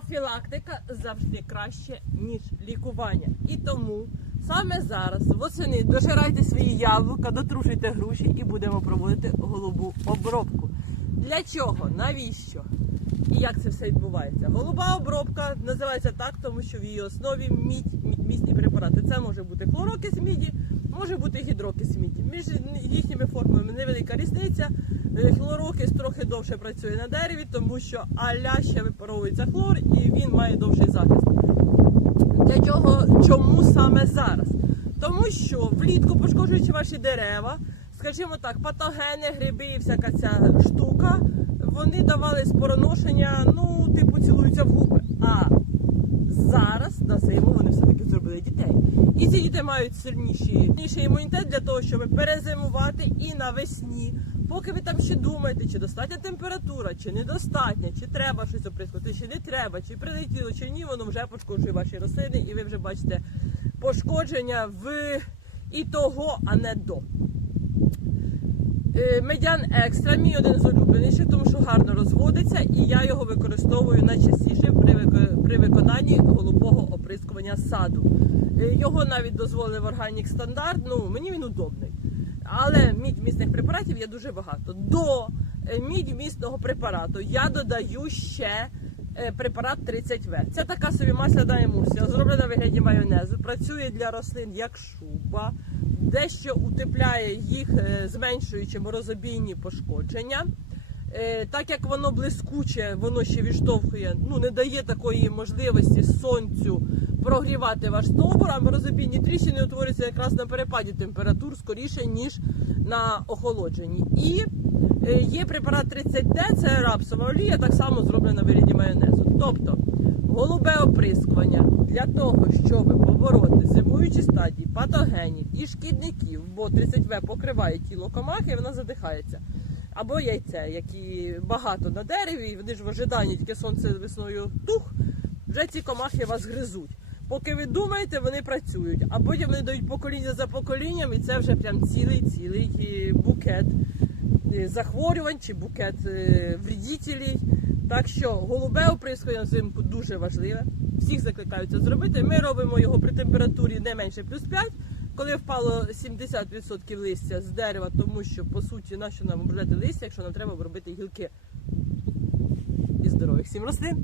профілактика завжди краще, ніж лікування. І тому саме зараз восени дожирайте свої яблука, дотрушуйте груші і будемо проводити голубу обробку. Для чого? Навіщо? І як це все відбувається? Голуба обробка називається так, тому що в її основі мідь, місні препарати. Це може бути хлорокис міді, може бути гідрокис міді. Між їхніми формами невелика різниця. Е, Хлорокис трохи довше працює на дереві, тому що аля ще випаровується хлор і він має довший захист. Для чого? Чому саме зараз? Тому що влітку, пошкоджуючи ваші дерева, скажімо так, патогени, гриби і всяка ця штука, вони давали спороношення, ну, типу, цілуються в губи. А зараз на зиму вони все-таки зробили дітей. І ці діти мають сильніший, сильніший імунітет для того, щоб перезимувати і навесні. Поки ви там ще думаєте, чи достатня температура, чи недостатня, чи треба щось оприскувати, чи не треба, чи прилетіло, чи ні, воно вже пошкоджує ваші рослини, і ви вже бачите пошкодження в і того, а не до. Е, Медян екстра мій один з улюбленіших, тому що гарно розводиться, і я його використовую найчастіше при, виконанні голубого оприскування саду. Е, Його навіть дозволив органік стандарт. Ну мені він удобний. Але мідь місних препаратів є дуже багато. До е, мідь місного препарату я додаю ще препарат 30В. Це така собі масляна емульсія, зроблена вигляді майонезу. Працює для рослин як шуба, дещо утепляє їх, е, зменшуючи морозобійні пошкодження. Е, Так як воно блискуче, воно ще відштовхує, ну не дає такої можливості сонцю прогрівати ваш стовбур, а морозобійні тріщини утворюються якраз на перепаді температур скоріше, ніж на охолодженні. І е, є препарат 30D, це рапсова олія, так само зроблена в вигляді майонезу. Тобто голубе оприскування для того, щоб побороти зимуючі стадії патогенів і шкідників, бо 30В покриває тіло комахи, і вона задихається. Або яйце, які багато на дереві, і вони ж в ожиданні, тільки сонце весною тух, вже ці комахи вас гризуть. Поки ви думаєте, вони працюють, а потім вони дають покоління за поколінням, і це вже прям цілий цілий е, букет е, захворювань чи букет е, вредителів. Так що голубе оприскування взимку дуже важливе. Всіх закликаються зробити. Ми робимо його при температурі не менше плюс 5, коли впало 70% листя з дерева, тому що по суті нащо нам обробляти листя, якщо нам треба обробити гілки і здорових всім рослин.